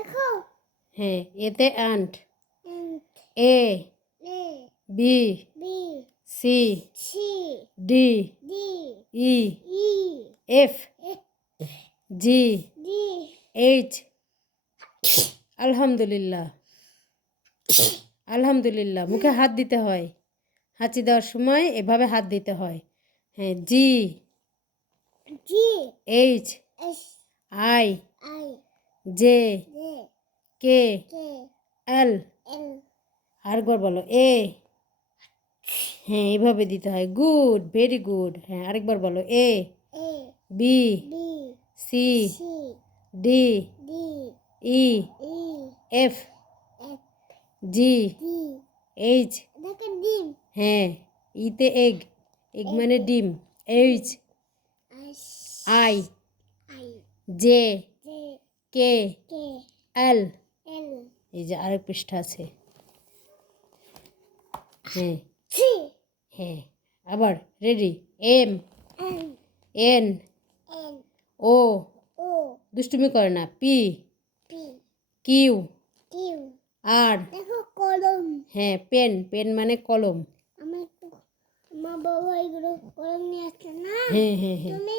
দেখো হ্যাঁ এতে ant and A A B B C C D D E E F F G D H আলহামদুলিল্লাহ আলহামদুলিল্লাহ মুখে হাত দিতে হয় হাঁচি দেওয়ার সময় এভাবে হাত দিতে হয় হ্যাঁ জি G H S I I J J K K L L আরেকবার বলো এ হ্যাঁ এইভাবে দিতে হয় গুড ভেরি গুড হ্যাঁ আরেকবার বলো A A B B C C D D E E F F G D H দেখো ডিম হ্যাঁ ইতে এগ এগ মানে ডিম H S I I J J K K L L এই যে আরেক পৃষ্ঠা আছে হ্যাঁ T হ্যাঁ আবার ready M N N N O O দুষ্টুমি করে না P P Q Q R দেখো কলম হ্যাঁ পেন পেন মানে কলম আমার বাবা এগুলো কলম নিয়ে আসছে না হ্যাঁ হ্যাঁ হ্যাঁ তুমি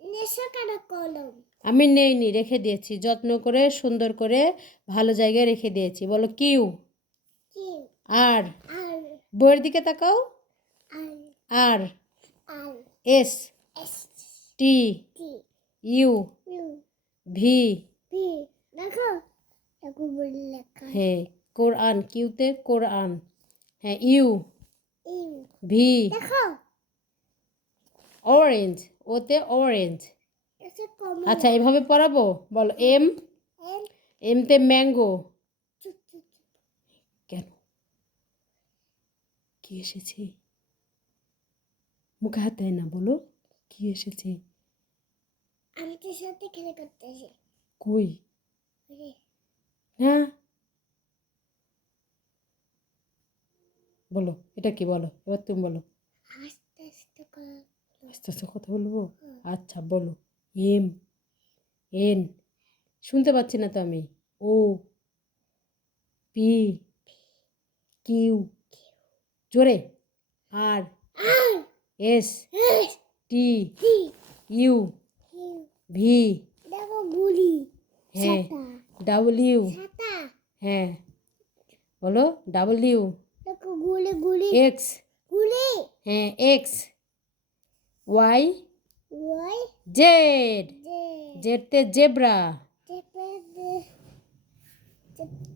নেশা কাটা কলম আমি নেইনি রেখে দিয়েছি যত্ন করে সুন্দর করে ভালো জায়গায় রেখে দিয়েছি বলো কিউ Q আর R বইয়ের দিকে তাকাও R R R S S T T U U V P দেখো দেখো বলে লেখা হ্যাঁ কোরআন কিউতে কোরআন হ্যাঁ ইউ U ভি দেখো অরেঞ্জ ওতে অরেঞ্জ এসে কমলা আচ্ছা এভাবে পড়াবো বলো এম N এমতে ম্যাঙ্গো চুপ চুপ চুপ। কেন কি এসেছে মুখে হাত দেয় না বলো কি এসেছে আমি তোর সাথে খেলা করতেছি কই রে না বলো এটা কি বলো এবার তুমি বলো আস্তে আস্তে করে আস্তে আস্তে কথা বলবো আচ্ছা বলো এম এন শুনতে পাচ্ছি না তো আমি ও পি কিউ জোরে আর R S S T T U U V দেখো গুলি হ্যাঁ ছাতা ডাব্লিউ ছাতা হ্যাঁ বলো ডাব্লিউ দেখো গুলি গুলি এক্স গুলি হ্যাঁ X Y Y Z J জেডতে জেব্রা চেপে দে